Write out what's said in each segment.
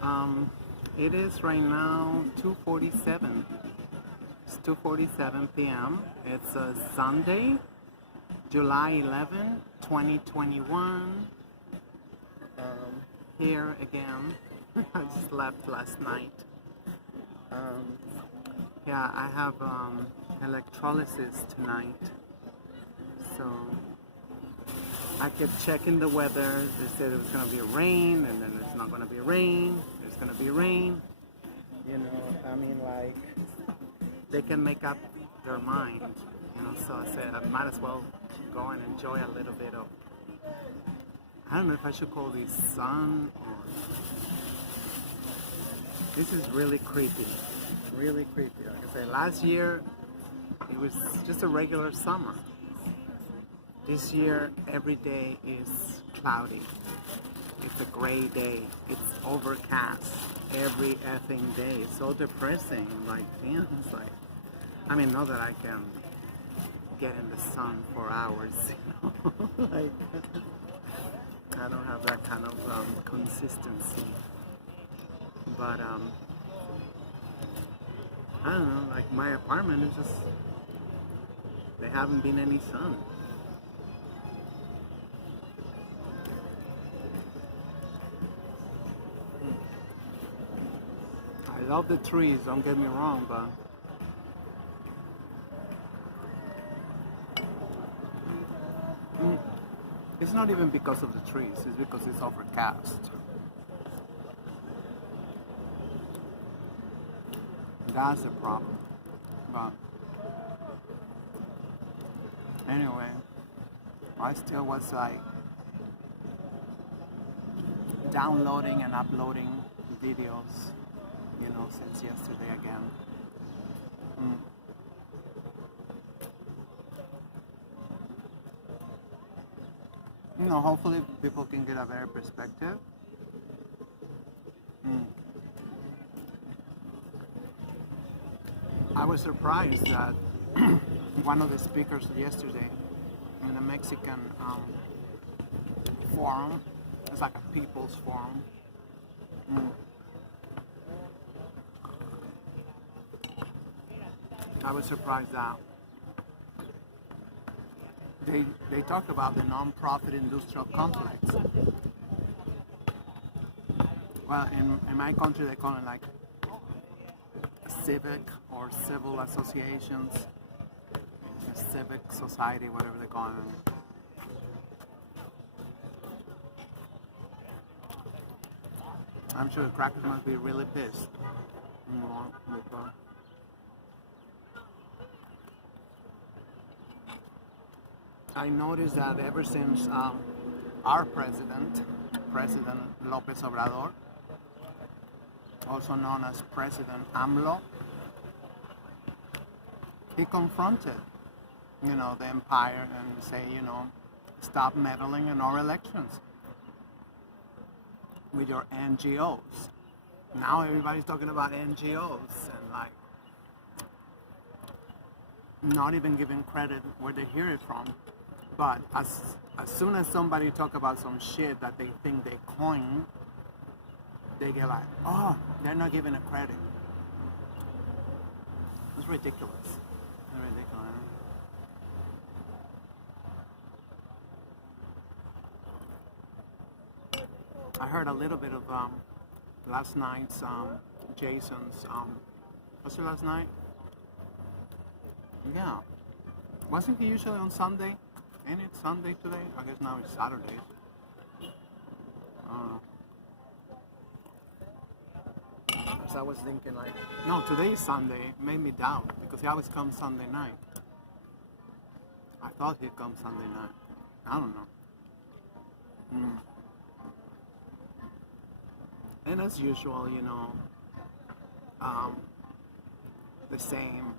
Um, it is right now 2:47. It's 2:47 p.m. It's a Sunday, July 11, 2021. Here again. I just left last night. Um, yeah, I have electrolysis tonight. So I kept checking the weather. They said it was going to be rain, and then it's not going to be rain. There's going to be rain. I mean, like, they can make up their mind. So I said I might as well go and enjoy a little bit of, I don't know if I should call this sun or, this is really creepy. Really creepy. Like I said, last year it was just a regular summer. This year, every day is cloudy. It's a gray day. It's overcast every effing day. It's so depressing. Like, damn, it's like, I mean, not that I can get in the sun for hours, like, I don't have that kind of consistency. But, I don't know, like, my apartment is just, there haven't been any sun. I love the trees, don't get me wrong, but it's not even because of the trees, it's because it's overcast. That's the problem. But anyway, I still was like downloading and uploading videos, since yesterday again. Hopefully people can get a better perspective. I was surprised that one of the speakers yesterday in the Mexican forum, it's like a people's forum, I was surprised that they talked about the non-profit industrial complex. Well, in my country they call it like civic or civil associations, civic society, whatever they call it. I'm sure the crackers must be really pissed. I noticed that ever since our President López Obrador, also known as President AMLO, he confronted, the empire and say, stop meddling in our elections with your NGOs. Now everybody's talking about NGOs and like not even giving credit where they hear it from. But as soon as somebody talk about some shit that they think they coined, they get like, oh, they're not giving it credit. It's ridiculous. It's ridiculous. I heard a little bit of last night's Jason's. Was it last night? Yeah. Wasn't he usually on Sunday? Ain't it Sunday today? I guess now it's Saturday. So I was thinking like, no, today is Sunday. It made me doubt because he always comes Sunday night. I thought he'd come Sunday night. I don't know. And as usual, the same.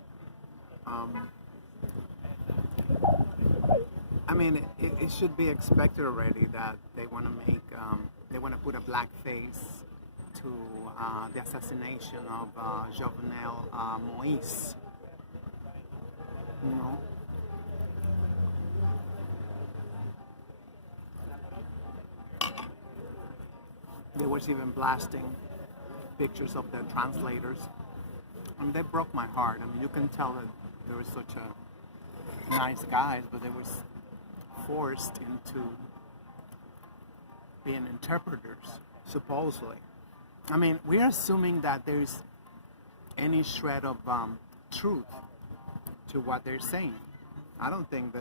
I mean, it should be expected already that they want to make, they want to put a black face to the assassination of Jovenel Moïse. They was even blasting pictures of the translators, and they broke my heart. I mean, you can tell that they were such a nice guys, but they was forced into being interpreters, supposedly. I mean, we're assuming that there's any shred of truth to what they're saying. I don't think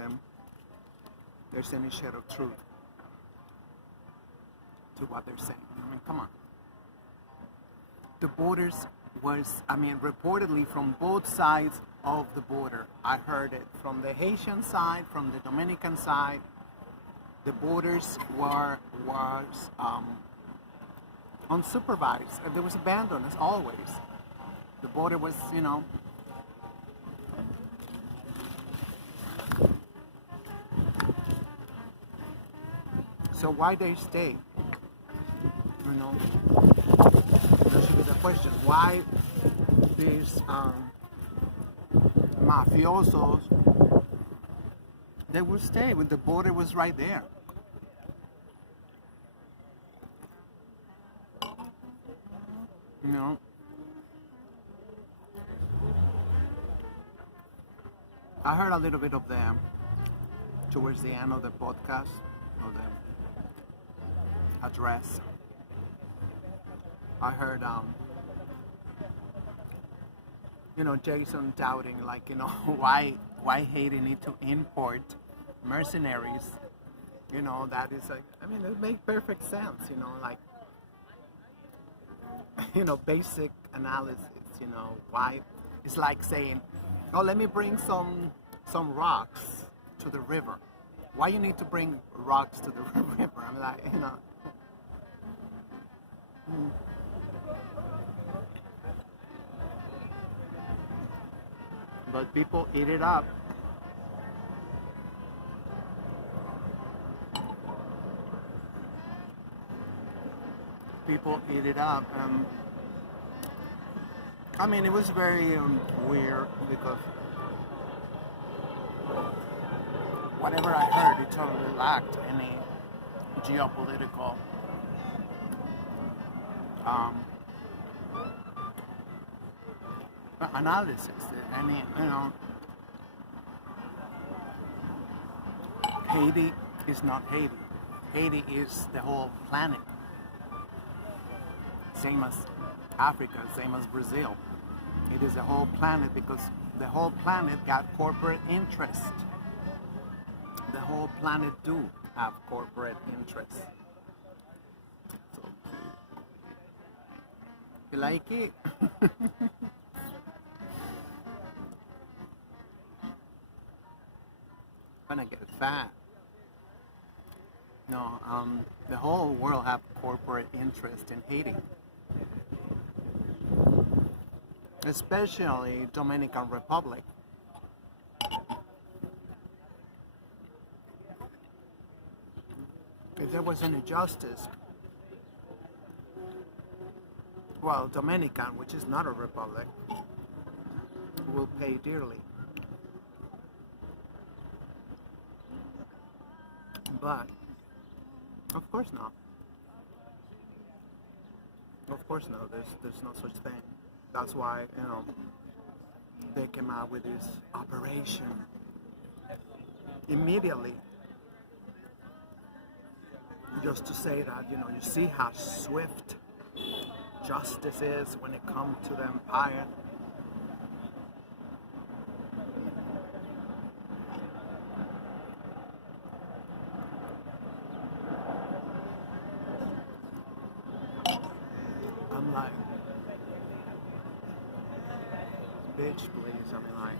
there's any shred of truth to what they're saying. I mean, come on. The borders was, I mean, reportedly from both sides of the border. I heard it from the Haitian side, from the Dominican side. The borders was unsupervised. There was abandoned as always. The border was, you know, so why they stay? You know, that should be the question. Why these mafiosos, they will stay when the border was right there. You know, I heard a little bit of them towards the end of the podcast, of the address. I heard, you know, Jason doubting, like, you know, why Haiti need to import mercenaries. You know, that is like, I mean, it makes perfect sense. You know, like, you know, basic analysis. You know, why it's like saying, oh, let me bring some rocks to the river. Why you need to bring rocks to the river? I'm like, you know. But people eat it up. People eat it up. I mean, it was very weird because whatever I heard, it totally lacked any geopolitical analysis. Any, you know, Haiti is not Haiti. Haiti is the whole planet. Same as Africa, same as Brazil. It is the whole planet because the whole planet got corporate interest. The whole planet do have corporate interests. So, you like it? Gonna get fat. No, the whole world have corporate interest in Haiti. Especially Dominican Republic. If there was any justice, well, Dominican, which is not a republic, will pay dearly. But, of course not. Of course not. There's no such thing. That's why, you know, they came out with this operation immediately, just to say that, you know, you see how swift justice is when it comes to the empire. I'm like, bitch, please. I mean, like,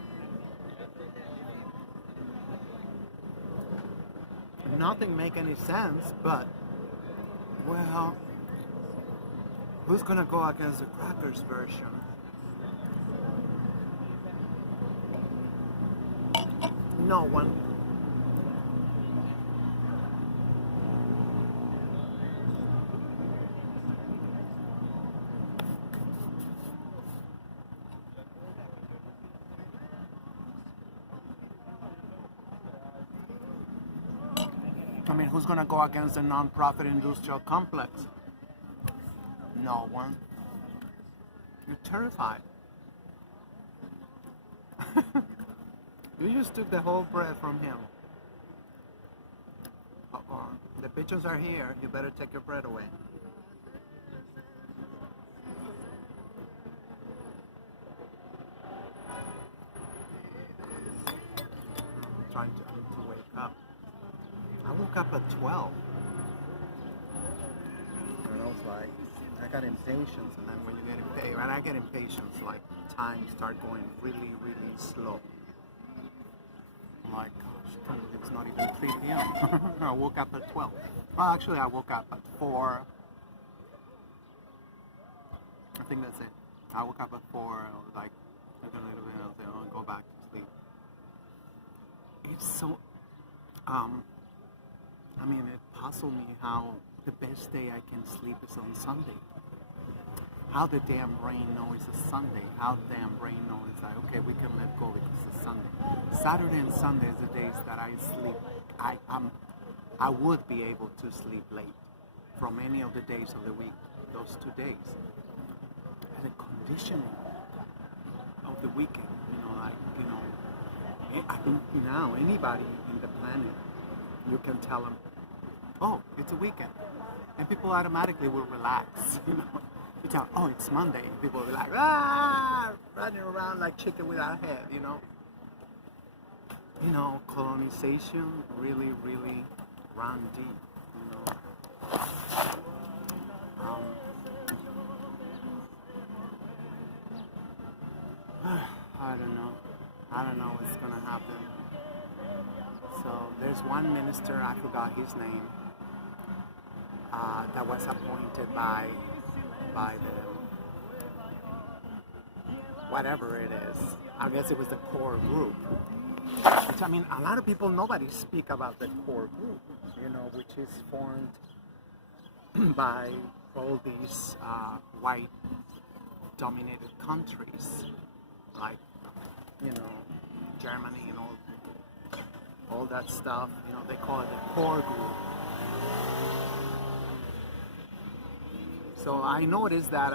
nothing make any sense, but, well, who's gonna go against the crackers version? No one. I mean, who's gonna go against the non-profit industrial complex? No one. You're terrified. You just took the whole bread from him. Uh-oh. The pigeons are here. You better take your bread away. I'm trying to wake up. I woke up at 12. And I was like, I got impatience, and then when you get impatient, when I get impatience, like time start going really, really slow. I'm like, gosh, I can't believe it's not even 3 p.m. I woke up at 12. Well, actually, I woke up at 4. I think that's it. I woke up at 4. I was like, took a little bit, and I was like, oh, go back to sleep. It's so, I mean, it puzzled me how the best day I can sleep is on Sunday. How the damn brain knows it's Sunday. How the damn brain knows that, okay, we can let go because it's Sunday. Saturday and Sunday is the days that I sleep. I would be able to sleep late from any of the days of the week, those 2 days. And the conditioning of the weekend, I think now anybody in the planet, you can tell them, oh, it's a weekend. And people automatically will relax, You tell them, oh, it's Monday. And people will be like, running around like chicken without a head, colonization really, really ran deep, I don't know what's gonna happen. So there's one minister, I forgot his name, that was appointed by the, whatever it is. I guess it was the core group. Which, I mean, a lot of people, nobody speak about the core group, which is formed by all these white dominated countries, like, Germany and all that stuff. They call it the core group. So I noticed that,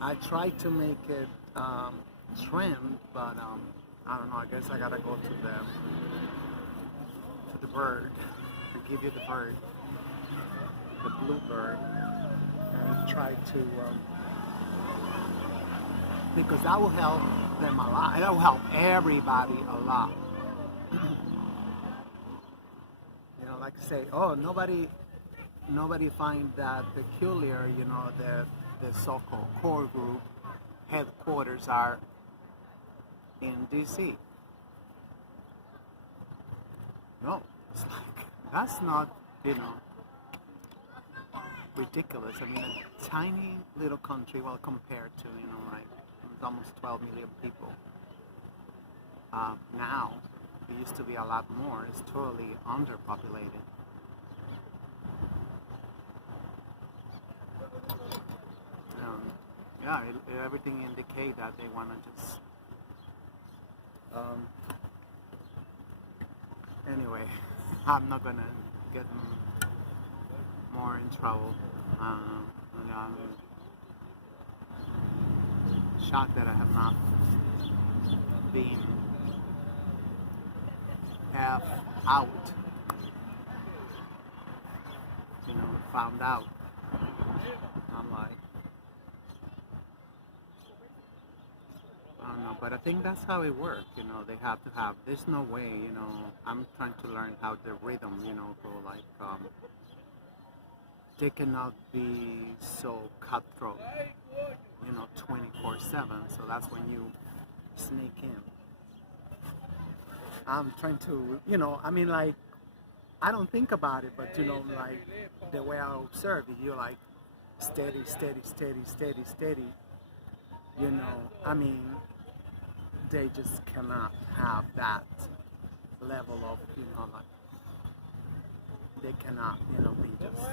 I tried to make it trend, but I don't know. I guess I gotta go to the bird, to give you the bird, the blue bird, and try to. Because that will help them a lot. That will help everybody a lot. Like I say, oh, nobody find that peculiar. The so-called core group headquarters are in D.C. No, it's like that's not ridiculous. I mean, a tiny little country, well, compared to almost 12 million people. Now, it used to be a lot more. It's totally underpopulated. Everything indicate that they want to just. Anyway, I'm not gonna get more in trouble. I'm shocked that I have not been half out, found out. I'm like, I don't know, but I think that's how it works, they have to have, there's no way, I'm trying to learn how the rhythm, go like, they cannot be so cutthroat, 24/7, so that's when you sneak in. I'm trying to, I don't think about it, but, like, the way I observe it, you're like, steady, they just cannot have that level of, like, they cannot, be just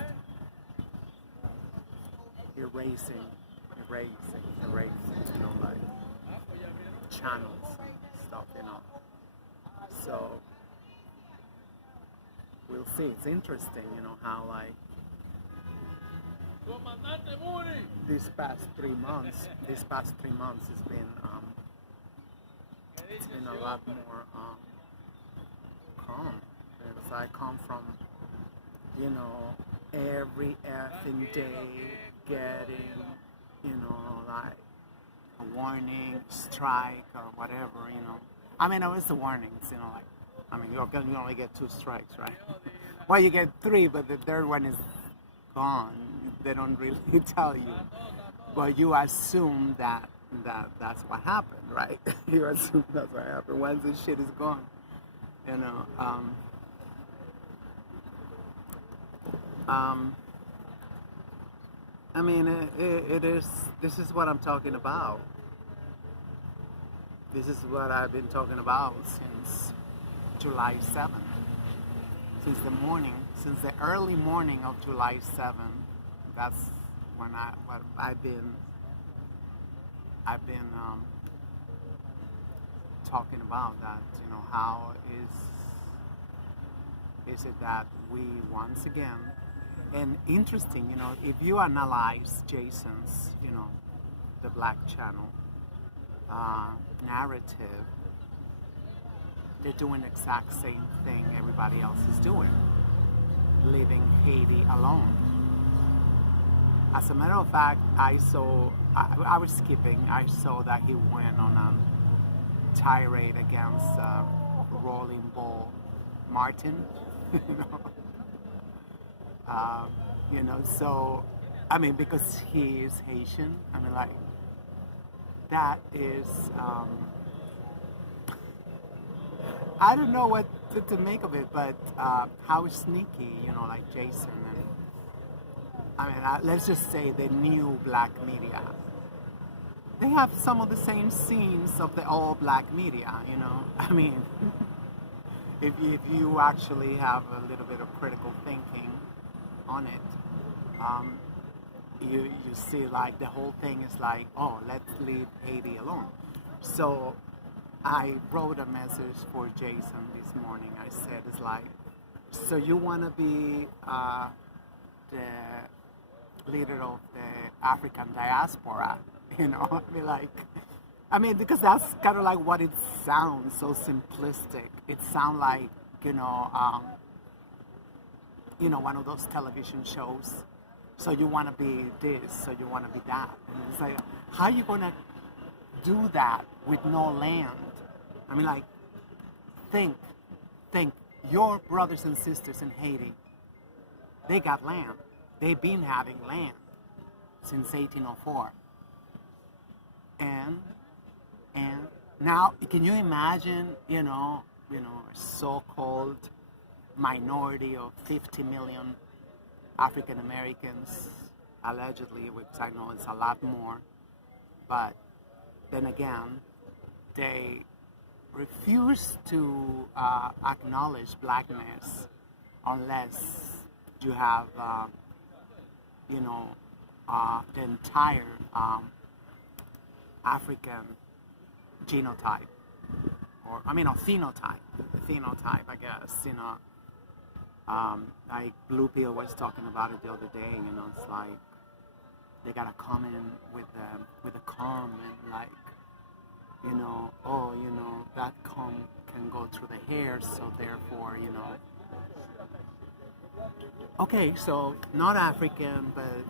erasing, like channels and stuff, So we'll see. It's interesting, how like these past 3 months, it's been a lot more calm because I come from, you know, every effing day getting, you know, like a warning, strike, or whatever, you know. I mean, it was the warnings, you know, like, I mean, you only get 2 strikes, right? Well, you get 3, but the third one is gone. They don't really tell you, but you assume that's what happened, right? You assume that's what happened once the shit is gone, you know. I mean, it is. This is what I'm talking about. This is what I've been talking about since July 7th. Since the early morning of July 7th. That's when I've been talking about that. You know, how is it that we once again. And interesting, you know, if you analyze Jason's, you know, the Black Channel narrative, they're doing the exact same thing everybody else is doing, leaving Haiti alone. As a matter of fact, I was skipping, I saw that he went on a tirade against Rolling Bull Martin, you know. You know, so, I mean, because he is Haitian, I mean, like, that is, I don't know what to make of it, but how sneaky, you know, like Jason and, I mean, let's just say the new black media. They have some of the same scenes of the all black media, you know. I mean, if you actually have a little bit of critical thinking on it, you see like the whole thing is like, oh, let's leave Haiti alone. So I wrote a message for Jason this morning. I said, it's like, so you want to be the leader of the African diaspora, you know? I mean, because that's kind of like what it sounds, so simplistic. It sounds like, you know, one of those television shows. So you want to be this, so you want to be that. And it's like, how are you going to do that with no land? I mean, like, think, your brothers and sisters in Haiti, they got land. They've been having land since 1804. And now, can you imagine, you know, a so-called minority of 50 million African Americans, allegedly, which I know is a lot more, but then again, they refuse to acknowledge blackness unless you have, the entire African genotype, or a phenotype, I guess, you know. Like Blue Pill was talking about it the other day, you know, it's like they gotta come in with a comb and like, you know, oh, you know, that comb can go through the hair, so therefore, you know. Okay, so not African, but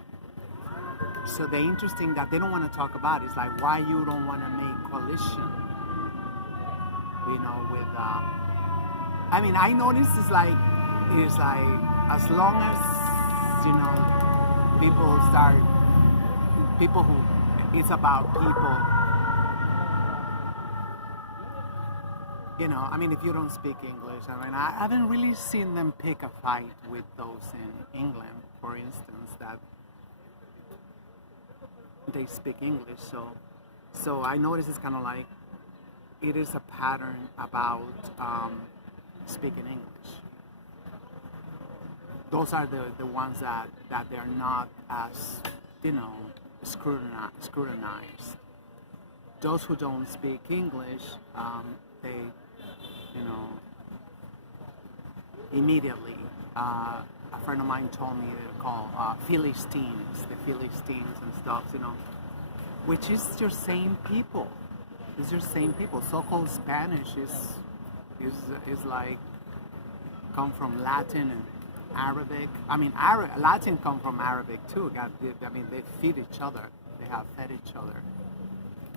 so the interesting that they don't want to talk about is like why you don't want to make coalition, you know, with. I mean, I notice it's like as long as, you know, people who, it's about people, you know, I mean, if you don't speak English, I mean, I haven't really seen them pick a fight with those in England, for instance, that they speak English, so I notice it's kind of like, it is a pattern about speaking English. Those are the ones that they're not as, you know, scrutinized. Those who don't speak English, they, you know, immediately a friend of mine told me they're called Philistines, the Philistines and stuff, you know, which is your same people. It's your same people. So-called Spanish is like come from Latin and Arabic. I mean, Latin come from Arabic too. I mean, they feed each other. They have fed each other.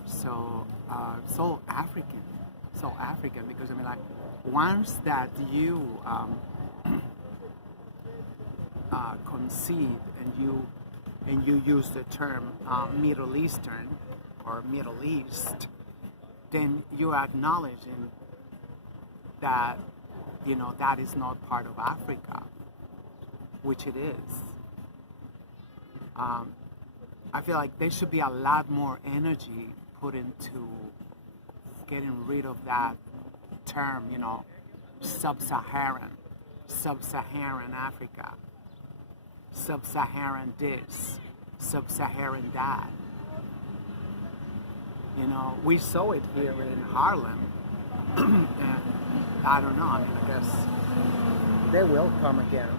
So, so African because I mean, like, once that you concede and you use the term Middle Eastern or Middle East, then you're acknowledging that, you know, that is not part of Africa, which it is. I feel like there should be a lot more energy put into getting rid of that term, you know, sub-Saharan Africa, sub-Saharan this, sub-Saharan that. You know, we saw it here in Harlem, and I don't know, I mean, I guess they will come again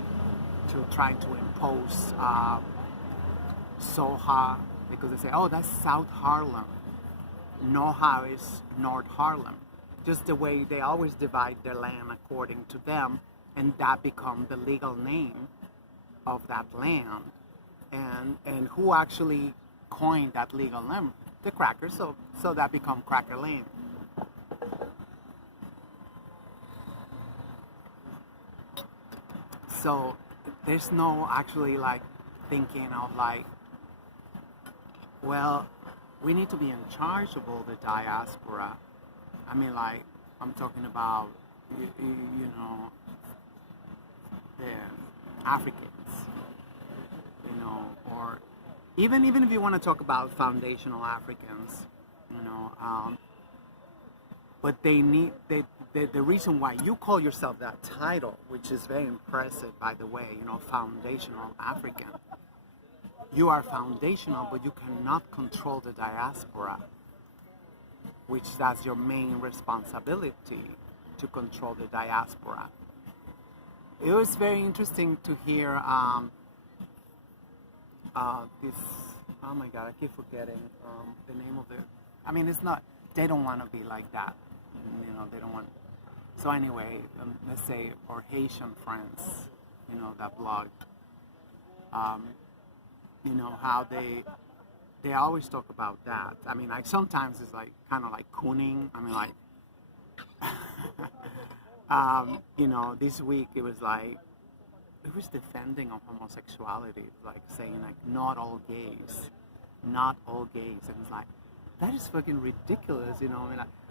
to try to impose Soha, because they say, oh, that's South Harlem. Noha is North Harlem. Just the way they always divide their land according to them, and that become the legal name of that land. And who actually coined that legal name? The crackers, so that become Cracker Lane. So there's no actually like thinking of like, well, we need to be in charge of all the diaspora. I mean, like, I'm talking about, you know, the Africans, you know, or even if you want to talk about foundational Africans, you know, but they need, the reason why you call yourself that title, which is very impressive, by the way, you know, foundational African. You are foundational, but you cannot control the diaspora, which that's your main responsibility, to control the diaspora. It was very interesting to hear this, oh my God, I keep forgetting the name of the, I mean, it's not, they don't want to be like that, you know, they don't want, so anyway, let's say, our Haitian friends, you know, that blog, you know, how they always talk about that. I mean, like, sometimes it's like, kind of like cooning, I mean, like, you know, this week it was like, it was defending of homosexuality, like saying like not all gays, and it's like, that is fucking ridiculous, you know.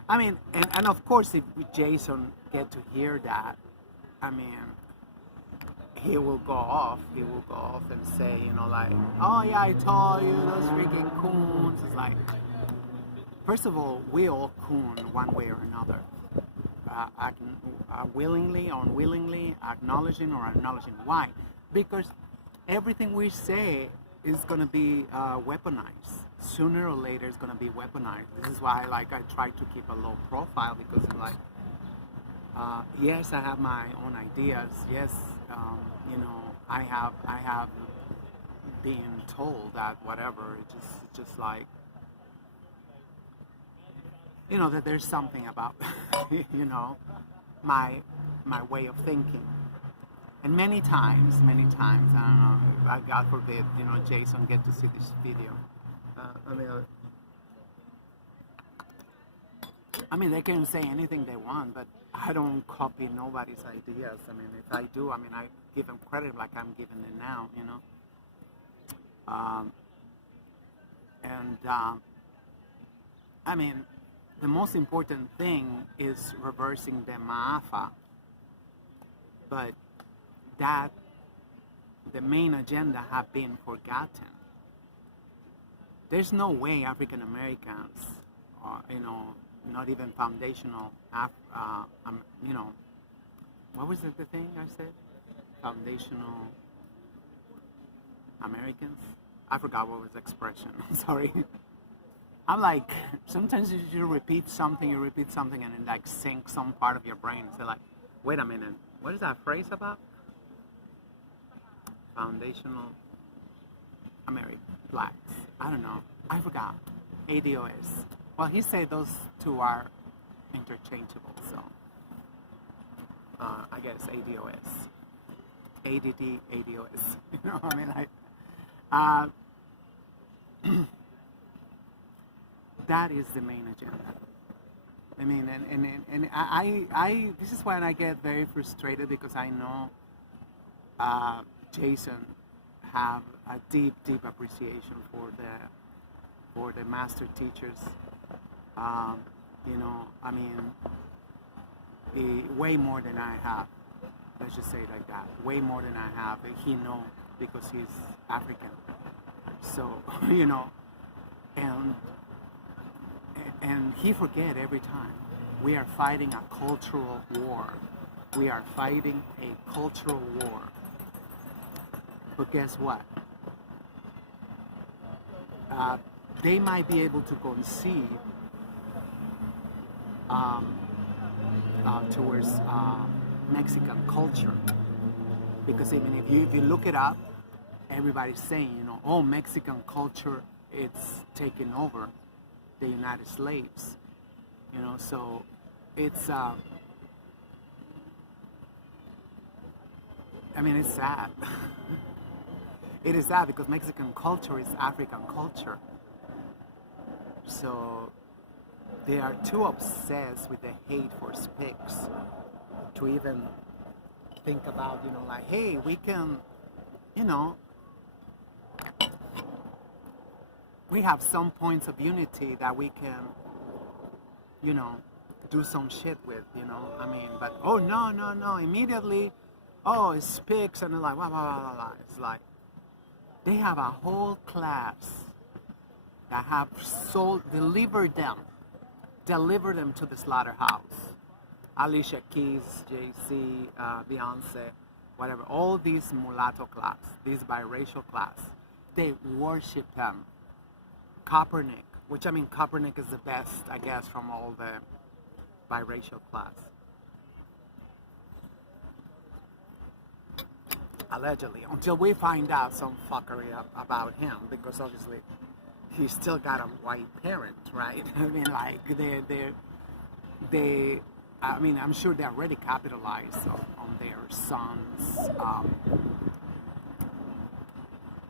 I mean, and of course, if Jason get to hear that, I mean, he will go off and say, you know, like, oh yeah, I told you, those freaking coons. It's like, first of all, we all coon one way or another. Willingly or unwillingly, acknowledging or acknowledging. Why? Because everything we say is going to be weaponized. Sooner or later, it's going to be weaponized. This is why, like, I try to keep a low profile, because it's like, yes, I have my own ideas. Yes, you know, I have been told that whatever. It's just like, you know, that there's something about, you know, my way of thinking. And many times, I don't know, God forbid, you know, Jason get to see this video. I mean, they can say anything they want, but I don't copy nobody's ideas. I mean, if I do, I mean, I give them credit like I'm giving it now, you know. I mean, the most important thing is reversing the Maafa, but that the main agenda have been forgotten. There's no way African Americans, or, you know, not even foundational, you know, what was the thing I said? Foundational Americans? I forgot what was the expression. I'm sorry. I'm like, sometimes you repeat something, and it like sinks some part of your brain. So like, wait a minute, what is that phrase about? Foundational American Blacks. I don't know. I forgot. ADOS. Well, he said those two are interchangeable, so I guess ADOS. ADD, ADOS. You know, I mean, that is the main agenda. I mean, and I this is when I get very frustrated because I know Jason have a deep appreciation for the master teachers. You know, I mean, way more than I have. Let's just say it like that. Way more than I have. He know because he's African. So you know, and he forget every time. We are fighting a cultural war. We are fighting a cultural war. But guess what? They might be able to concede towards Mexican culture, because even if you look it up, everybody's saying, you know, oh, Mexican culture, it's taking over the United States, you know. So it's I mean, it's sad. It is sad because Mexican culture is African culture. So they are too obsessed with the hate for Spics to even think about, you know, like, hey, we can, you know, we have some points of unity that we can, you know, do some shit with, you know. I mean, but oh no, immediately, oh, it Spics, and they're like, blah, blah, blah, blah. It's like they have a whole class that have delivered them to the slaughterhouse. Alicia Keys, Jay-Z, Beyonce, whatever, all these mulatto class, these biracial class, they worship them. Kaepernick, which, I mean, Kaepernick is the best, I guess, from all the biracial class. Allegedly, until we find out some fuckery about him, because obviously he's still got a white parent, right? I mean, like, they I mean, I'm sure they already capitalized on their son's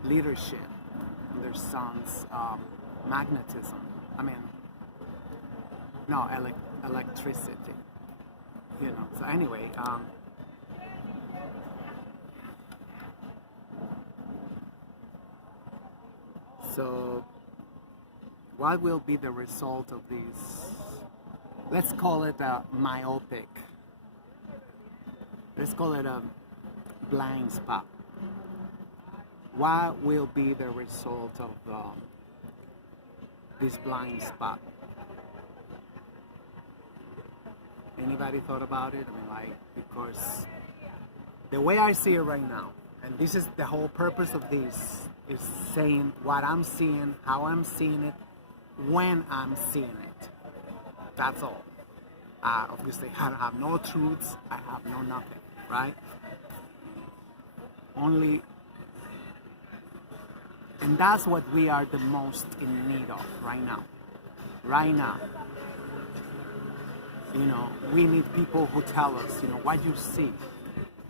leadership, their son's magnetism. I mean, no, electricity. You know. So anyway, so what will be the result of these? Let's call it a myopic. Let's call it a blind spot. What will be the result of this blind spot? Anybody thought about it? I mean, like, because the way I see it right now, and this is the whole purpose of this, is saying what I'm seeing, how I'm seeing it, when I'm seeing it. That's all. Obviously, I have no truths. I have no nothing, right? Only, and that's what we are the most in need of right now. Right now, you know, we need people who tell us, you know, what you see,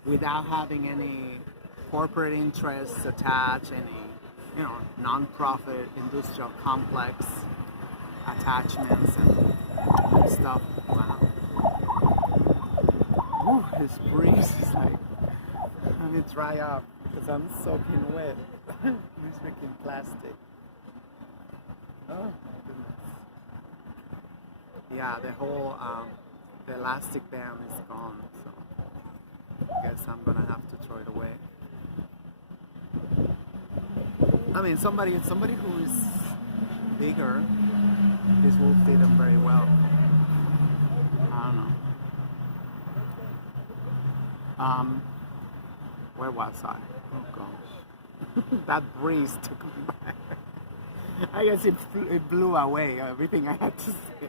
without having any corporate interests attached, any, you know, non-profit industrial complex attachments and stuff. Wow. Whew, this breeze is like, let me dry up because I'm soaking wet. This freaking plastic. Oh my goodness. Yeah, the whole the elastic band is gone, so I guess I'm gonna have to throw it away. I mean, somebody who is bigger, this will fit them very well. I don't know. Where was I? Oh gosh, that breeze took me back. I guess it blew away everything I had to say.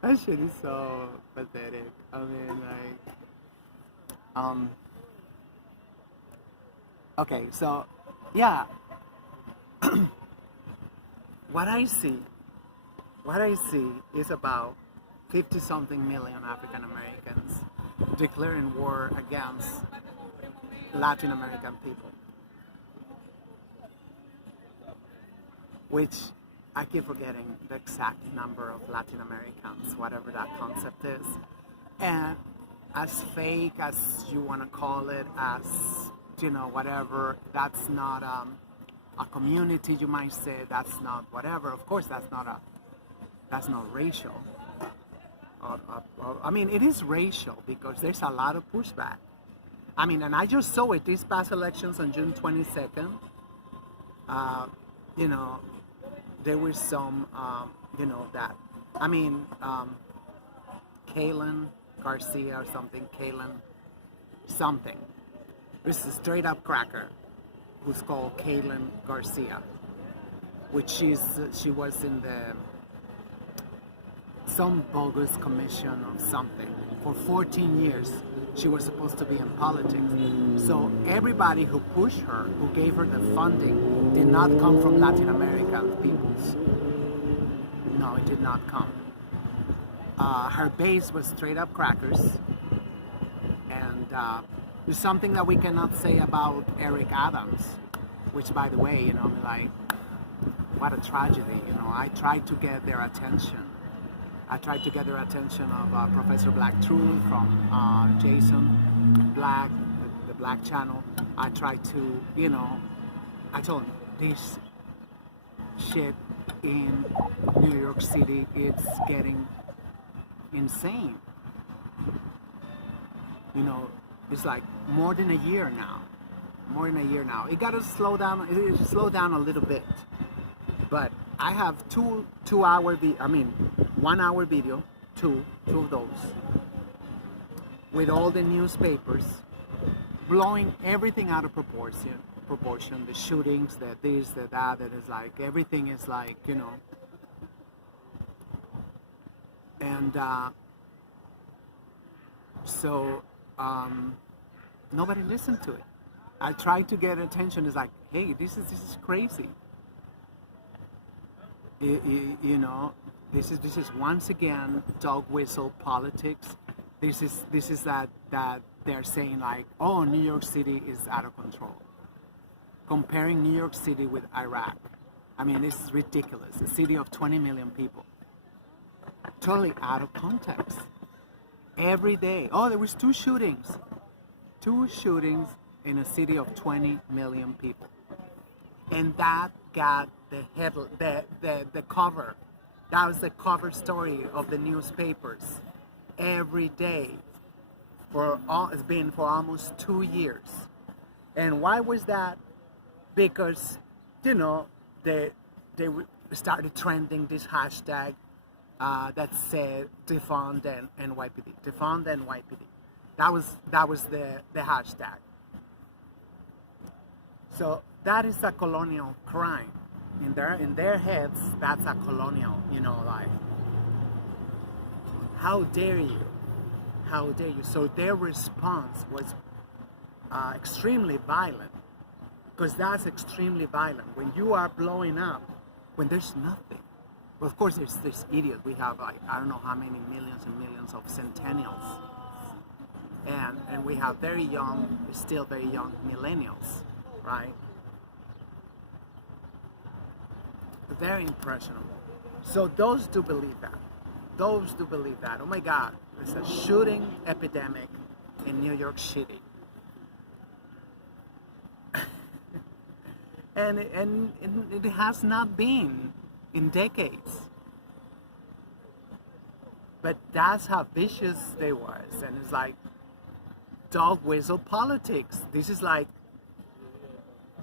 That shit is so pathetic. I mean, like, Okay, so yeah, what I see, what I see is about 50 something million African Americans declaring war against Latin American people, which I keep forgetting the exact number of Latin Americans, whatever that concept is. And as fake as you want to call it, as whatever, that's not a community, you might say, that's not whatever. Of course, that's not racial. I mean, it is racial because there's a lot of pushback. I mean, and I just saw it these past elections on June 22nd. You know, there was some, that. I mean, Kalen Garcia or something, Kalen something. This is a straight up cracker who's called Kalen Garcia, which she was in some bogus commission of something. For 14 years, she was supposed to be in politics. So everybody who pushed her, who gave her the funding, did not come from Latin American peoples. No, it did not come. Her base was straight up crackers. And there's something that we cannot say about Eric Adams, which, by the way, what a tragedy. I tried to get their attention. I tried to get their attention of Professor Black Truth from Jason Black, the Black Channel. I tried to, I told him, this shit in New York City, it's getting insane. It's like more than a year now. It got to slow down. It slowed down a little bit. But I have 1 hour video, two of those, with all the newspapers blowing everything out of proportion, the shootings, the this, the that is like, everything is like, and so nobody listened to it. I tried to get attention. It's like, hey, this is crazy. This is once again dog whistle politics. This is that they're saying like, oh, New York City is out of control. Comparing New York City with Iraq. I mean, this is ridiculous. A city of 20 million people. Totally out of context. Every day. Oh, there was 2 shootings. 2 shootings in a city of 20 million people. And that got the cover. That was the cover story of the newspapers every day. It's been for almost 2 years. And why was that? Because, they started trending this hashtag that said defund NYPD. Defund NYPD. That was the hashtag. So that is a colonial crime. In their heads, that's a colonial, like, how dare you? How dare you? So their response was extremely violent, because that's extremely violent. When you are blowing up, when there's nothing. Well, of course, there's idiots. We have, like, I don't know how many millions and millions of centennials. And we have still very young millennials, right? Very impressionable. So those do believe that. Oh my God, there's a shooting epidemic in New York City. and it has not been in decades. But that's how vicious they was. And it's like dog whistle politics. This is like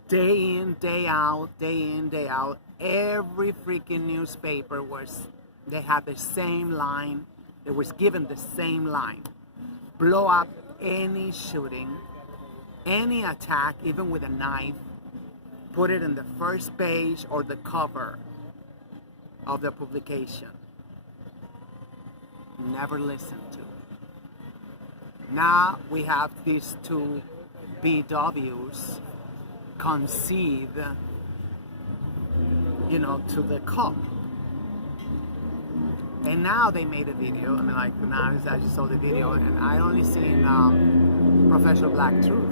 day in, day out. Every freaking newspaper they had the same line. It was given the same line. Blow up any shooting, any attack, even with a knife. Put it in the first page or the cover of the publication. Never listened to. Now we have these 2 BWs concede, you know, to the cop. And now they made a video. I mean, like, now I just saw the video, and I only seen Professor Black Truth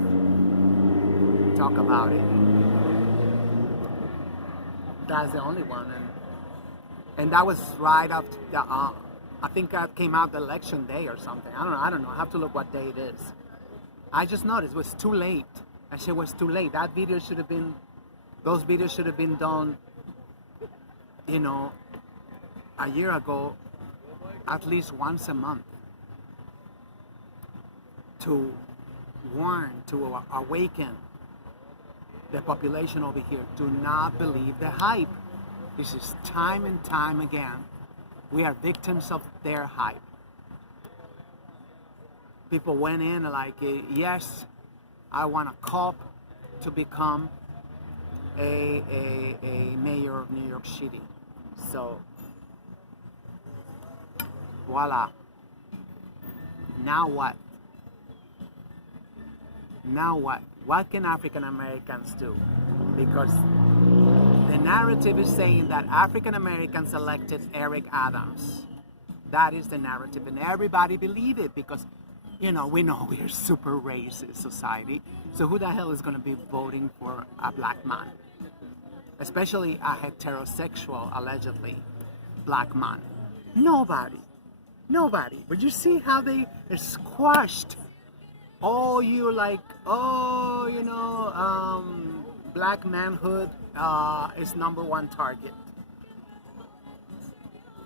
talk about it. That's the only one, and that was right after the, I think that came out the election day or something. I don't know. I have to look what day it is. I just noticed it was too late. That shit was too late. That video should have been, those videos should have been done, you know, a year ago, at least once a month, to warn, to awaken the population over here. Do not believe the hype. This is time and time again. We are victims of their hype. People went in like, yes, I want a cop to become a mayor of New York City. So, voila. Now what? Now what? What can African Americans do? Because the narrative is saying that African Americans elected Eric Adams. That is the narrative, and everybody believe it because, you know, we know we're a super racist society. So who the hell is going to be voting for a black man? Especially a heterosexual, allegedly, black man. Nobody. Nobody. But you see how they squashed all you like, oh, you know, black manhood is #1 target.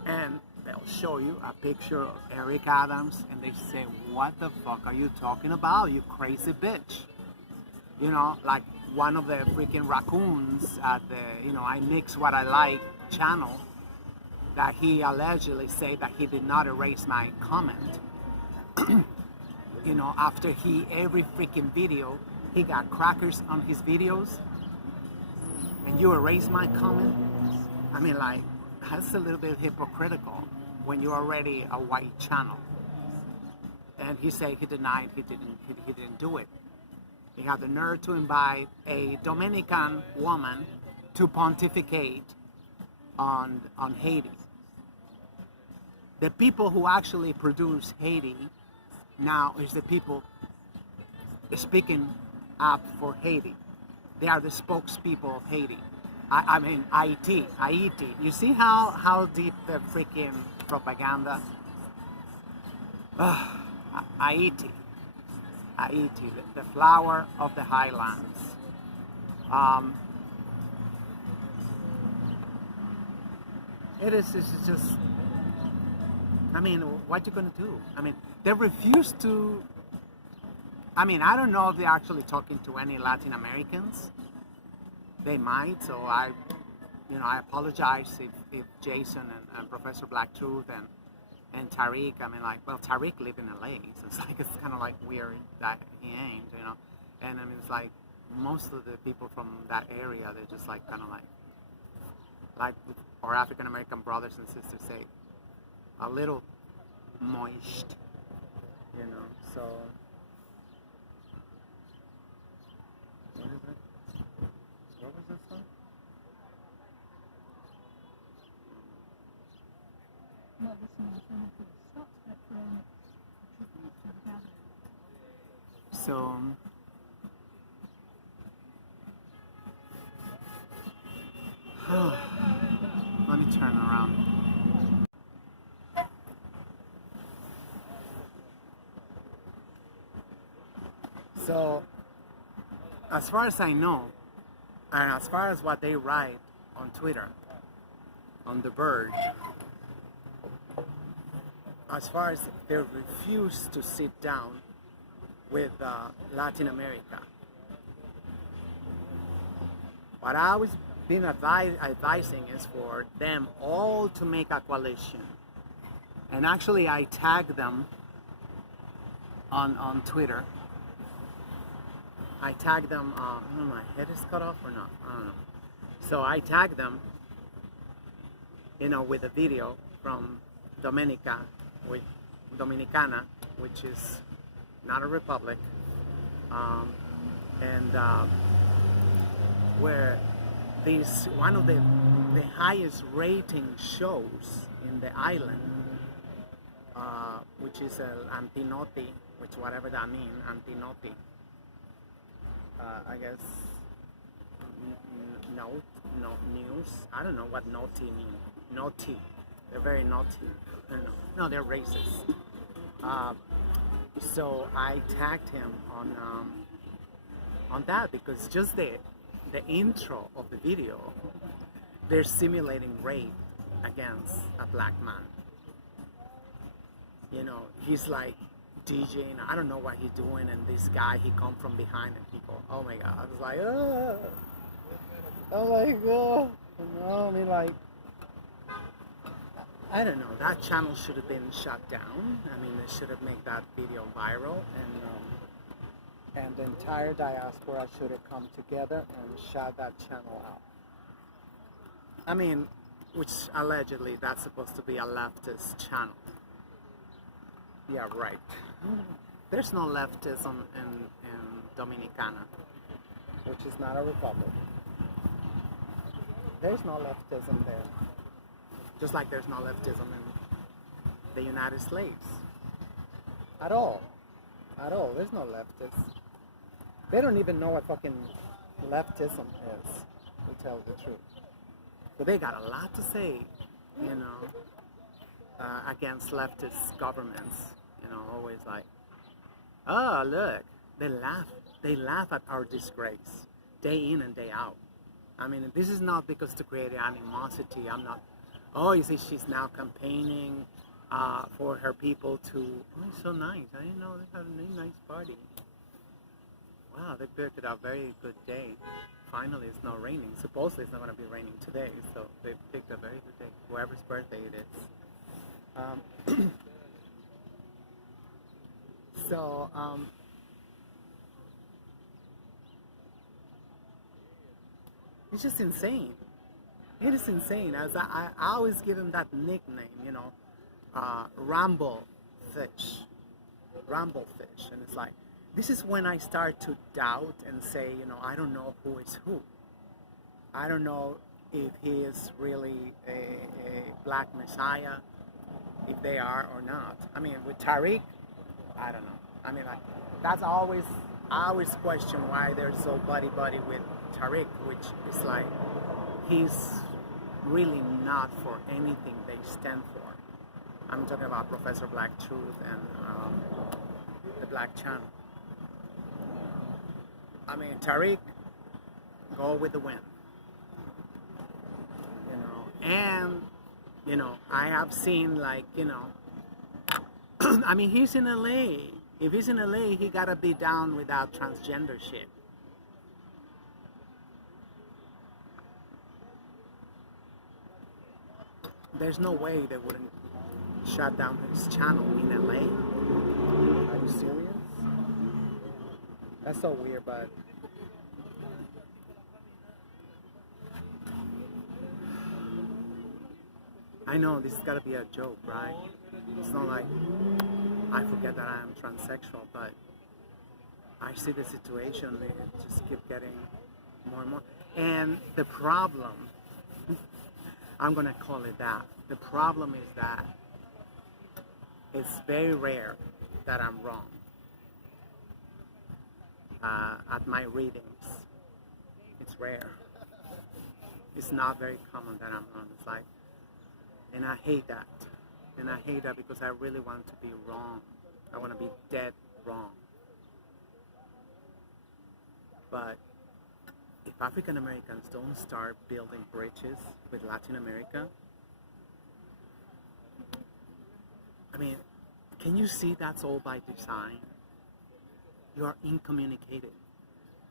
And they'll show you a picture of Eric Adams and they say, what the fuck are you talking about, you crazy bitch? You know, like one of the freaking raccoons at the, you know, I Mix What I Like channel, that he allegedly said that he did not erase my comment. You know, after every freaking video, he got crackers on his videos, and you erase my comment? I mean, like, that's a little bit hypocritical when you're already a white channel. And he said he denied he didn't do it. He had the nerve to invite a Dominican woman to pontificate on Haiti. The people who actually produce Haiti now is the people speaking up for Haiti. They are the spokespeople of Haiti. I mean, Haiti. You see how deep the freaking propaganda? Haiti, the flower of the highlands. It's just, I mean, what you gonna do? I mean, they refuse to. I mean, I don't know if they're actually talking to any Latin Americans. They might, so I apologize if Jason and Professor Black Truth and Tariq, I mean, like, well, Tariq live in LA, so it's kind of like weird that he ain't, you know. And I mean, it's like most of the people from that area, they're just like kind of like our African American brothers and sisters say, a little moist, you know. So what is it? What was this song? Not listening to some of the stuff that contribute to the gathering. So let me turn around. So, as far as I know, and as far as what they write on Twitter, on The Verge, as far as they refuse to sit down with Latin America. What I was been advising is for them all to make a coalition. And actually I tagged them on Twitter. I tagged them, I don't know, my head is cut off or not, I don't know. So I tagged them, you know, with a video from Dominicana, which is not a republic, and where this one of the highest rating shows in the island, which is Antinoti, which whatever that means, Antinoti. I guess news. I don't know what naughty means. Naughty. They're very naughty. I don't know. No, they're racist. So I tagged him on that because just the intro of the video, they're simulating rape against a black man. You know, he's like DJing. I don't know what he's doing, and this guy, he come from behind and people. Oh my God! I was like, oh, I'm like, oh, you know, I mean, like, I don't know. That channel should have been shut down. I mean, they should have made that video viral, and the entire diaspora should have come together and shut that channel out. I mean, which allegedly that's supposed to be a leftist channel. Yeah, right. There's no leftism in Dominicana, which is not a republic. There's no leftism there. Just like there's no leftism in the United States. At all. At all. There's no leftists. They don't even know what fucking leftism is, to tell the truth. But they got a lot to say, you know, against leftist governments. You know, always like, oh, look, they laugh at our disgrace, day in and day out. I mean, this is not because to create animosity. I'm not, oh, you see, she's now campaigning for her people to, oh, it's so nice. I didn't know they had a really nice party. Wow, they picked a very good day. Finally, it's not raining. Supposedly, it's not going to be raining today, so they picked a very good day, whoever's birthday it is. It's just insane. It is insane. As I always give him that nickname, you know, Ramble Fish. Ramble Fish. And it's like, this is when I start to doubt and say, you know, I don't know who is who. I don't know if he is really a black messiah, if they are or not. I mean, with Tariq, I don't know. I mean, like, that's always, I always question why they're so buddy-buddy with Tariq, which is like, he's really not for anything they stand for. I'm talking about Professor Black Truth and the Black Channel. I mean, Tariq, go with the wind. You know, and, you know, I have seen, like, you know, I mean, he's in LA. If he's in LA, he gotta be down with that transgender shit. There's no way they wouldn't shut down his channel in LA. Are you serious? That's so weird, but I know this has got to be a joke, right? It's not like I forget that I am transsexual, but I see the situation, it just keep getting more and more. And the problem, I'm going to call it that. The problem is that it's very rare that I'm wrong at my readings. It's rare. It's not very common that I'm wrong. It's like, and I hate that. And I hate that because I really want to be wrong. I want to be dead wrong. But if African Americans don't start building bridges with Latin America, I mean, can you see that's all by design? You are incommunicated,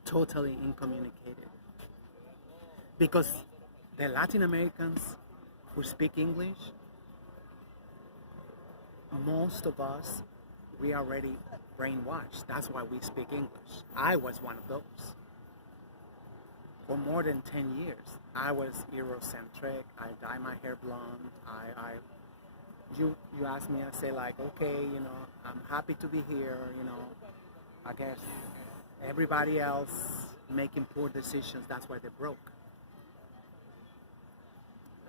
totally incommunicated. Because the Latin Americans who speak English, most of us, we are already brainwashed. That's why we speak English. I was one of those. For more than 10 years, I was Eurocentric. I dye my hair blonde. You ask me, I say like, okay, you know, I'm happy to be here, you know. I guess everybody else making poor decisions. That's why they're broke.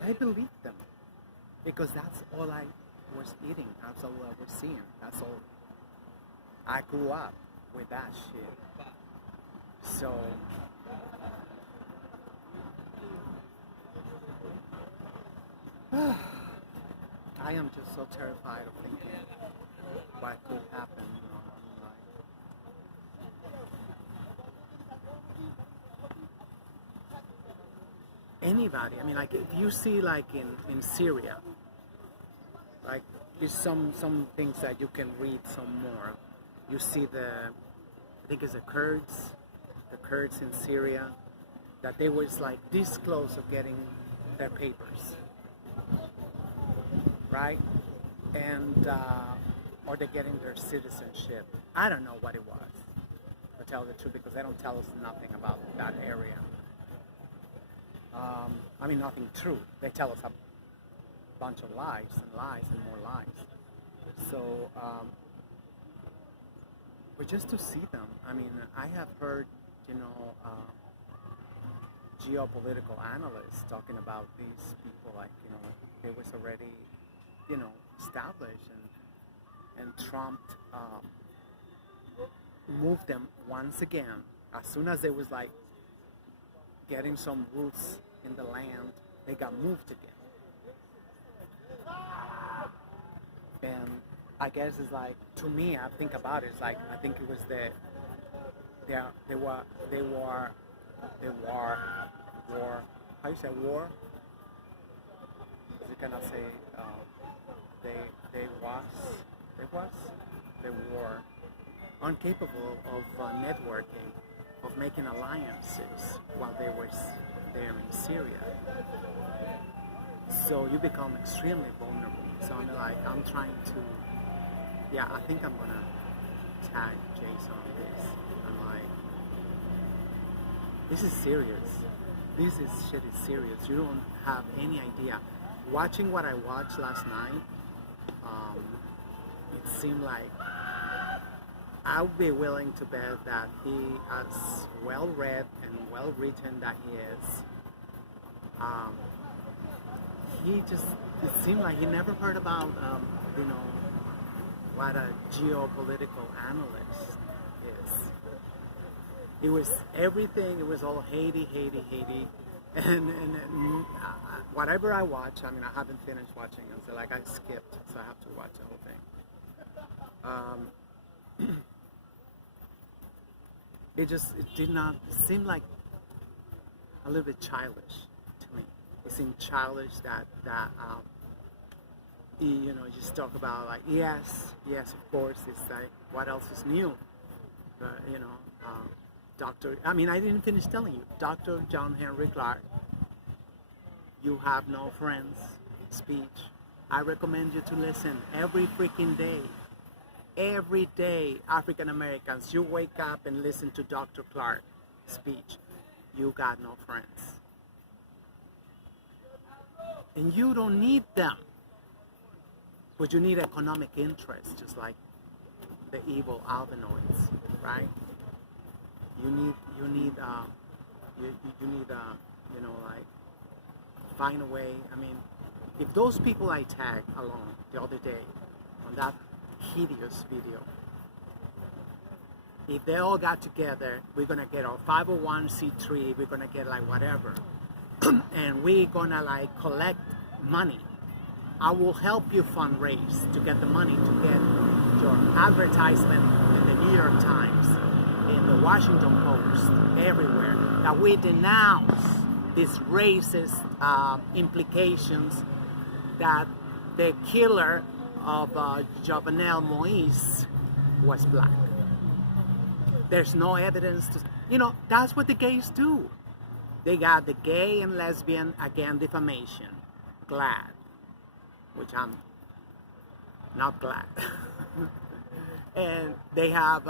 I believe them because that's all I was eating. That's all I was seeing. That's all. I grew up with that shit. So I am just so terrified of thinking what could happen. You know, anybody. I mean, like if you see, like in Syria, like there's some things that you can read some more. You see I think it's the Kurds in Syria, that they was like this close of getting their papers, right? And or they're getting their citizenship. I don't know what it was, to tell the truth, because they don't tell us nothing about that area. I mean, nothing true. They tell us a bunch of lies and lies and more lies. So, but just to see them, I mean, I have heard, you know, geopolitical analysts talking about these people, like, you know, they was already, you know, established, and Trump moved them once again. As soon as they was like getting some roots in the land, they got moved again. And I guess it's like, to me, I think about it, it's like, I think it was war, how you say war? You cannot say, they were incapable of networking, of making alliances while they were there in Syria. So you become extremely vulnerable. So I'm trying to, yeah, I think I'm gonna tag Jason on this. I'm like, this is serious. This shit is serious. You don't have any idea. Watching what I watched last night, it seemed like I would be willing to bet that he, as well read and well written that he is, it seemed like he never heard about, you know, what a geopolitical analyst is. It was everything, it was all Haiti. And whatever I watch, I mean, I haven't finished watching it, so like I skipped, so I have to watch the whole thing. It did not seem like a little bit childish to me. It seemed childish that you know, just talk about like, yes, of course, it's like, what else is new? You know, I didn't finish telling you, Dr. John Henry Clarke, You Have No Friends speech. I recommend you to listen every freaking day. Every day, African Americans, you wake up and listen to Dr. Clarke's speech. You got no friends. And you don't need them. But you need economic interests, just like the evil Albinoids, right? You need, you know, like, find a way. I mean, if those people I tagged alone the other day on that hideous video, if they all got together, we're gonna get our 501c3, we're gonna get like whatever, and we're gonna like collect money. I will help you fundraise to get the money to get your advertisement in the New York Times, in the Washington Post, everywhere, that we denounce these racist implications that the killer of Jovenel Moise was black. There's no evidence to, you know, that's what the gays do. They got the gay and lesbian, again, defamation, GLAAD, which I'm not glad. And they have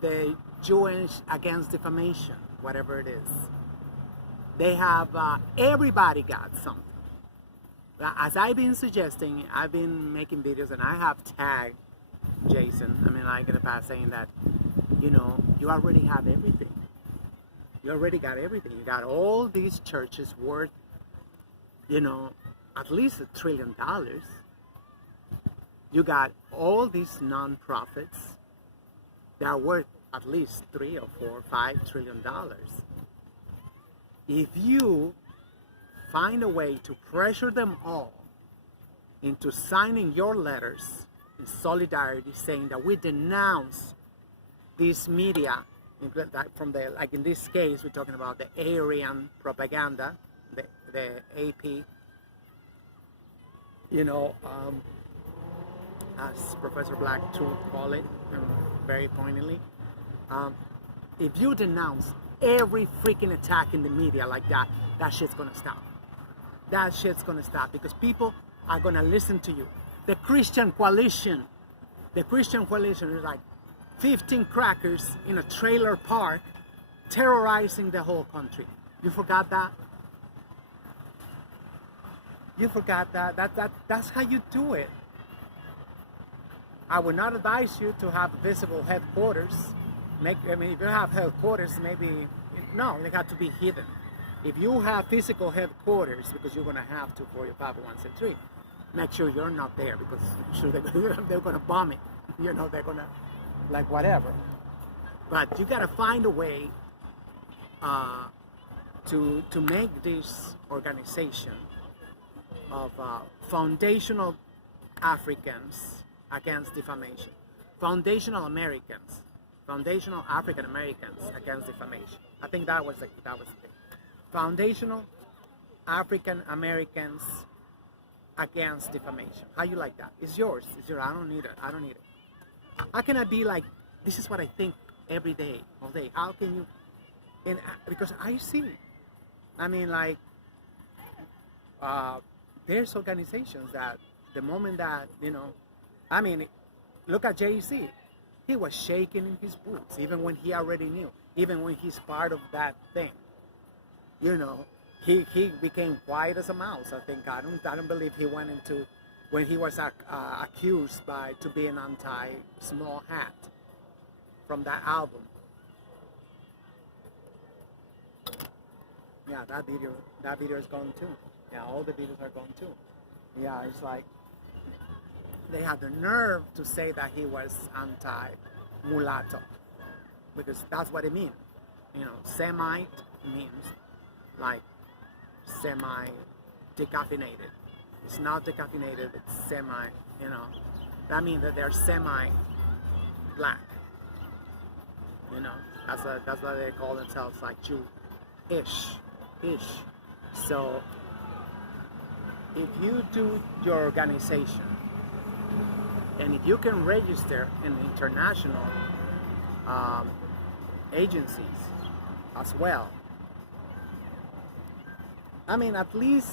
the Jewish against defamation, whatever it is. They have, everybody got something. As I've been suggesting, I've been making videos and I have tagged Jason. I mean, I get a pass saying that, you know, you already have everything. You already got everything. You got all these churches worth, at least $1 trillion. You got all these non-profits that are worth at least 3 or 4 or 5 trillion dollars. If you find a way to pressure them all into signing your letters in solidarity saying that we denounce this media, like in this case, we're talking about the Aryan propaganda, the AP, as Professor Black to call it, very poignantly. If you denounce every freaking attack in the media like that, that shit's gonna stop. That shit's gonna stop because people are gonna listen to you. The Christian Coalition is like 15 crackers in a trailer park terrorizing the whole country. You forgot that? You forgot that? That's how you do it. I would not advise you to have visible headquarters. If you have headquarters, no, they have to be hidden. If you have physical headquarters, because you're going to have to for your 501c3, make sure you're not there because they're going to bomb it. They're going to, like, whatever. But you got to find a way to make this organization of foundational Africans against defamation, foundational African Americans against defamation. I think that was the thing. Foundational African Americans against defamation. How you like that? It's yours. I don't need it. How can I be like, this is what I think every day, all day? How can you? Because I see. There's organizations that the moment that, look at Jay-Z. He was shaking in his boots, even when he already knew, even when he's part of that thing. He became quiet as a mouse. I think I don't believe he went into when he was accused to be an anti-small hat from that album. Yeah, that video is gone too. Yeah, all the videos are gone too. Yeah, it's like they had the nerve to say that he was anti-mulatto, because that's what it means. Semite means like semi-decaffeinated. It's not decaffeinated, it's semi, that means that they're semi-black. That's why they call themselves like Jew-ish. So if you do your organization, and if you can register in international agencies as well, at least